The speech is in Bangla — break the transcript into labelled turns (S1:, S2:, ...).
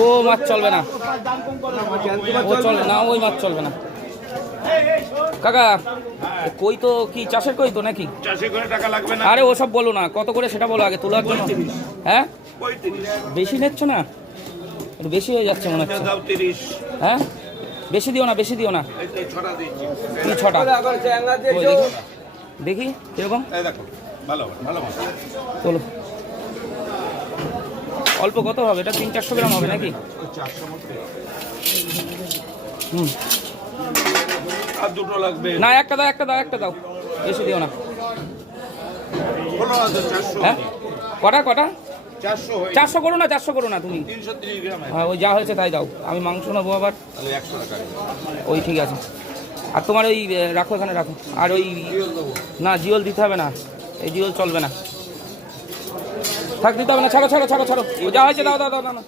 S1: ও মাছ চলবে না। ও চলবে না ওই মাছ চলবে না। কাকা কই তো কি চাষের কই তো নাকি?
S2: চাষে করে টাকা লাগবে না।
S1: আরে ওসব বলো না কত করে সেটা বলো আগে তোলার জন্য। হ্যাঁ? বেশি নিচ্ছ না? একটু বেশি হয়ে যাচ্ছে মনে হচ্ছে। হ্যাঁ? বেশি দিও না বেশি দিও না।
S2: এই ছটা
S1: দেখি। দেখি কীরকম?
S2: এই দেখো ভালো ভালো মাছ।
S1: চলো অল্প কত হবে? এটা তিন চারশো গ্রাম হবে নাকি? হুম।
S2: আর দুটো লাগবে।
S1: না একটা দাও একটা দাও একটা দাও। বেশি দিও না। হ্যাঁ? কটা কটা?
S2: চারশো
S1: করো না চারশো করো না তুমি। হ্যাঁ ওই যা হয়েছে তাই দাও। আমি মাংস নেব আবার। ওই ঠিক আছে। আর তোমার ওই রাখো এখানে রাখো। আর ওই না জিওল দিতে হবে না। এই জিওল চলবে না। থাক দিতে হবে না ছাড়ো ছাড়ো ছাড়ো ছাড়ো। যা হয়েছে দাও দাও দাও না